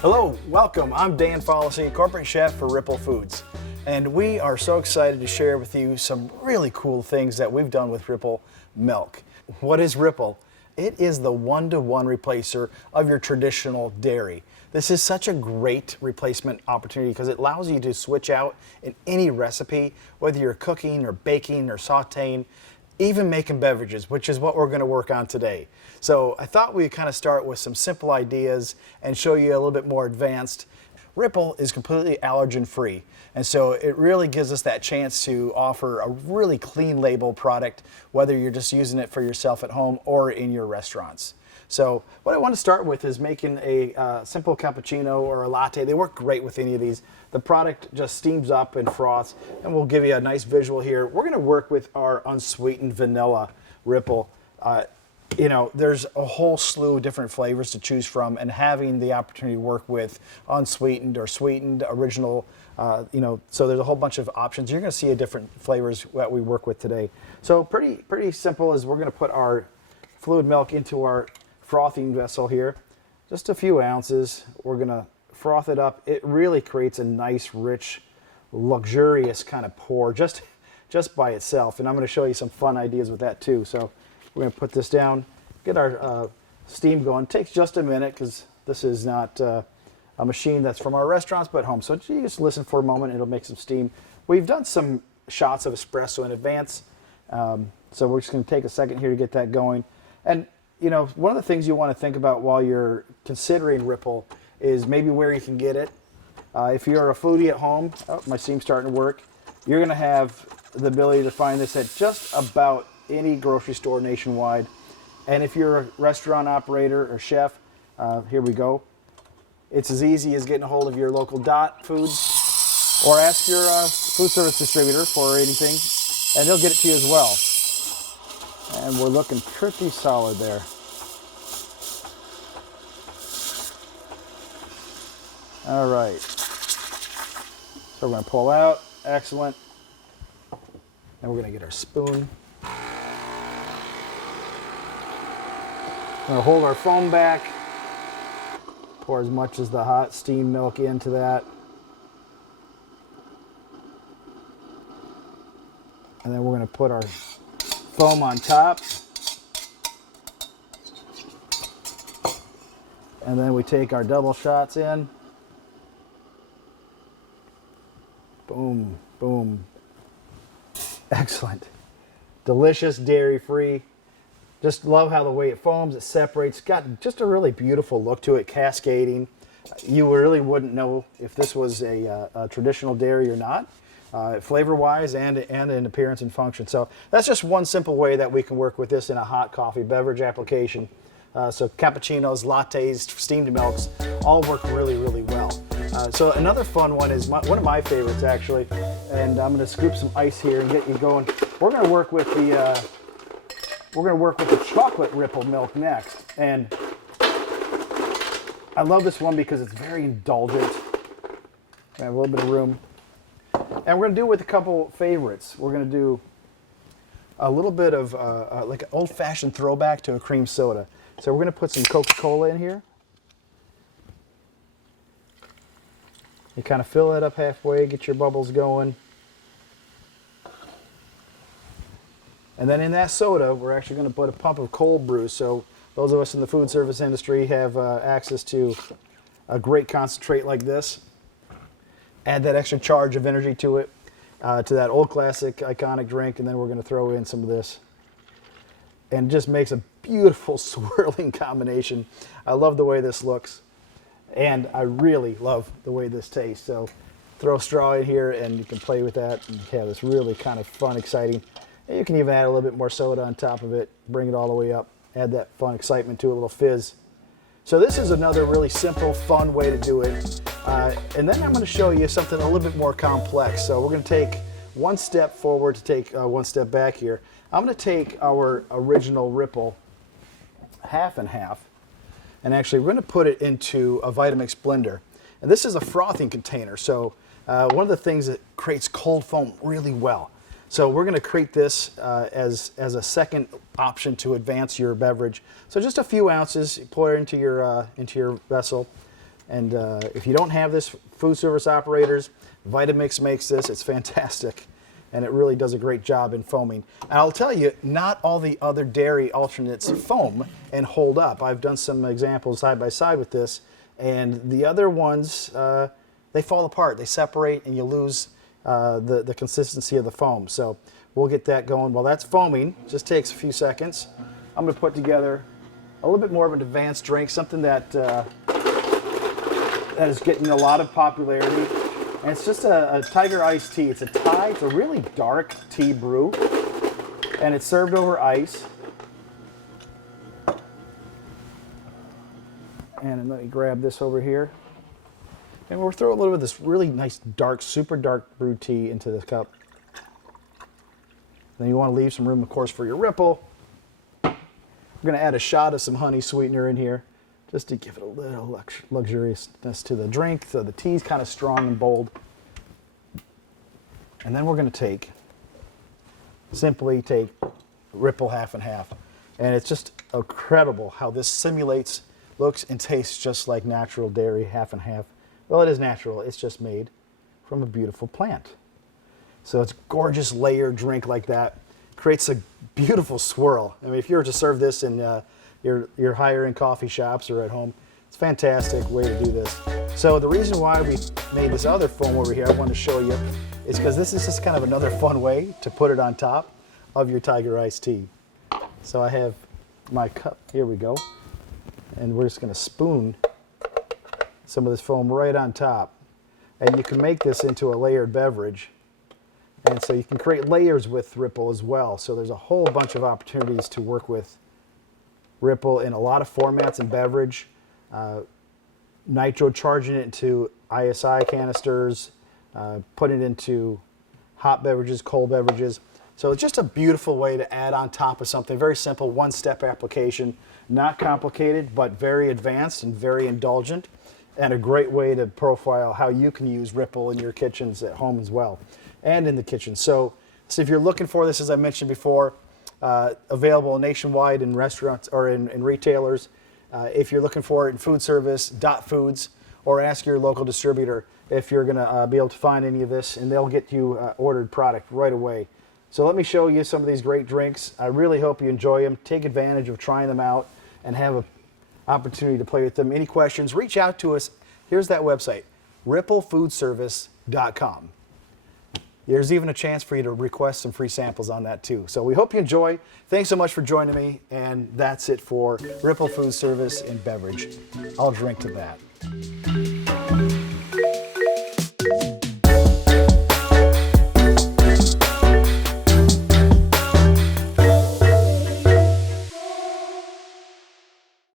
Hello, welcome. I'm Dan Follacy, Corporate Chef for Ripple Foods. And we are so excited to share with you some really cool things that we've done with Ripple milk. What is Ripple? It is the one-to-one replacer of your traditional dairy. This is such a great replacement opportunity because it allows you to switch out in any recipe, whether you're cooking or baking or sauteing, even making beverages, which is what we're going to work on today. So I thought we'd kind of start with some simple ideas and show you a little bit more advanced. Ripple is completely allergen free, and so it really gives us that chance to offer a really clean label product, whether you're just using it for yourself at home or in your restaurants. So what I want to start with is making a simple cappuccino or a latte. They work great with any of these. The product just steams up and froths, and we'll give you a nice visual here. We're going to work with our unsweetened vanilla Ripple. You know, there's a whole slew of different flavors to choose from, and having the opportunity to work with unsweetened or sweetened, original, you know, so there's a whole bunch of options. You're going to see different flavors that we work with today. So pretty simple is we're going to put our fluid milk into our frothing vessel here, just a few ounces. We're going to froth it up. It really creates a nice, rich, luxurious kind of pour just by itself. And I'm going to show you some fun ideas with that too. So we're going to put this down, get our steam going. It takes just a minute because this is not a machine that's from our restaurants but home. So you just listen for a moment, it'll make some steam. We've done some shots of espresso in advance. So we're just going to take a second here to get that going. And you know, one of the things you want to think about while you're considering Ripple is maybe where you can get it. If you're a foodie at home, oh, my steam's starting to work, you're going to have the ability to find this at just about any grocery store nationwide. And if you're a restaurant operator or chef, here we go. It's as easy as getting a hold of your local Dot Foods or ask your food service distributor for anything, and they'll get it to you as well. And we're looking pretty solid there. All right. So we're going to pull out. Excellent. And we're going to get our spoon. We're going to hold our foam back. Pour as much as the hot steamed milk into that. And then we're going to put our foam on top. And then we take our double shots in. Boom, boom. Excellent. Delicious, dairy-free. Just love how the way it foams, it separates. Got just a really beautiful look to it, cascading. You really wouldn't know if this was a traditional dairy or not. Flavor-wise and in appearance and function. So that's just one simple way that we can work with this in a hot coffee beverage application. So cappuccinos, lattes, steamed milks, all work really, really well. So another fun one is one of my favorites actually, and I'm going to scoop some ice here and get you going. We're going to work with the chocolate Ripple milk next, and I love this one because it's very indulgent. I have a little bit of room. And we're going to do it with a couple favorites. We're going to do a little bit of like an old-fashioned throwback to a cream soda. So we're going to put some Coca-Cola in here. You kind of fill it up halfway, get your bubbles going. And then in that soda, we're actually going to put a pump of cold brew. So those of us in the food service industry have access to a great concentrate like this. Add that extra charge of energy to it, to that old classic iconic drink, and then we're going to throw in some of this. And it just makes a beautiful swirling combination. I love the way this looks, and I really love the way this tastes. So throw a straw in here, and you can play with that and have this really kind of fun, exciting. And you can even add a little bit more soda on top of it, bring it all the way up, add that fun excitement to it, a little fizz. So this is another really simple, fun way to do it. And then I'm going to show you something a little bit more complex. So we're going to take one step forward to take one step back here. I'm going to take our original Ripple half and half, and actually we're going to put it into a Vitamix blender. And this is a frothing container. So one of the things that creates cold foam really well. So we're going to create this as a second option to advance your beverage. So just a few ounces, you pour it into your vessel. And if you don't have this, food service operators, Vitamix makes this. It's fantastic, and it really does a great job in foaming. And I'll tell you, not all the other dairy alternates foam and hold up. I've done some examples side by side with this, and the other ones, they fall apart. They separate, and you lose the consistency of the foam. So we'll get that going. While that's foaming, just takes a few seconds. I'm going to put together a little bit more of an advanced drink, something that is getting a lot of popularity. And it's just a Tiger iced tea. It's a Thai. It's a really dark tea brew, and it's served over ice. And let me grab this over here. And we'll throw a little bit of this really nice dark, super dark brewed tea into this cup. Then you want to leave some room, of course, for your Ripple. We're going to add a shot of some honey sweetener in here, just to give it a little luxuriousness to the drink. So the tea's kind of strong and bold. And then we're going to simply take Ripple half and half. And it's just incredible how this simulates, looks, and tastes just like natural dairy, half and half. Well, it is natural. It's just made from a beautiful plant. So it's a gorgeous layered drink like that. Creates a beautiful swirl. I mean, if you were to serve this in your higher end coffee shops or at home, it's a fantastic way to do this. So the reason why we made this other foam over here, I want to show you, is because this is just kind of another fun way to put it on top of your Tiger iced tea. So I have my cup, here we go, and we're just going to spoon some of this foam right on top. And you can make this into a layered beverage. And so you can create layers with Ripple as well. So there's a whole bunch of opportunities to work with Ripple in a lot of formats in beverage. Nitro charging it into ISI canisters, putting it into hot beverages, cold beverages. So it's just a beautiful way to add on top of something. Very simple, one-step application. Not complicated, but very advanced and very indulgent. And a great way to profile how you can use Ripple in your kitchens at home as well, and in the kitchen. So if you're looking for this, as I mentioned before, available nationwide in restaurants or in retailers. If you're looking for it in food service, Dot Foods, or ask your local distributor if you're going to be able to find any of this, and they'll get you ordered product right away. So let me show you some of these great drinks. I really hope you enjoy them. Take advantage of trying them out and have an opportunity to play with them. Any questions, reach out to us. Here's that website, ripplefoodservice.com. There's even a chance for you to request some free samples on that too. So we hope you enjoy. Thanks so much for joining me. And that's it for Ripple Food Service and Beverage. I'll drink to that.